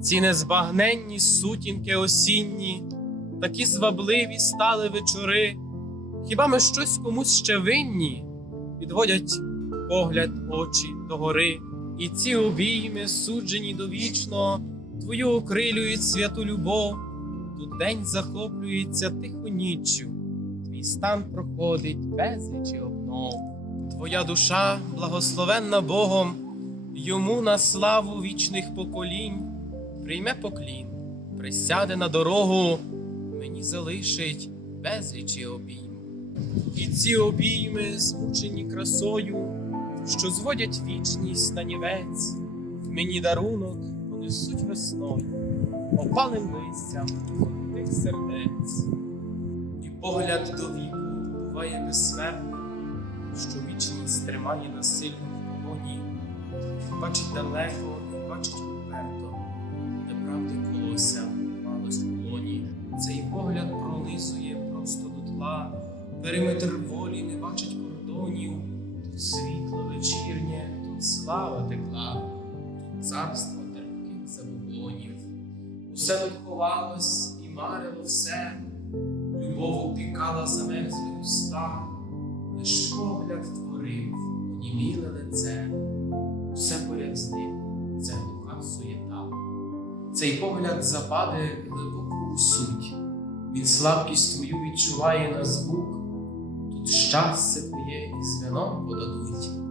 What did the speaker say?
Ці незбагненні сутінки осінні, такі звабливі стали вечори. Хіба ми щось комусь ще винні? Підводять погляд очі догори, і ці обійми, суджені довічно, твою окрилюють святу любов. Тут день захоплюється тихо ніччю, твій стан проходить безлічі обнов. Твоя душа, благословенна Богом, йому на славу вічних поколінь, прийме поклін, присяде на дорогу, мені залишить безлічі обійм. І ці обійми, змучені красою, що зводять вічність на нівець, мені дарунок понесуть весною, опалим листям тих сердець. І погляд до віку буває безсмертним, що вічність тримає насильно в полоні, бачить далеко і бачить уперто, пронизує просто до тла, периметр волі не бачить кордонів, тут світло вечірнє, тут слава текла, тут царство терпких забобонів. Усе тут ховалось і марило все, любов опікала замерзлі уста, лиш погляд творив, оніміле лице, усе поряд з ним, це глуха суєта. Цей погляд западе глибоко у суть, він слабкість твою відчуває на звук, тут щастя твоє і вином подадуть,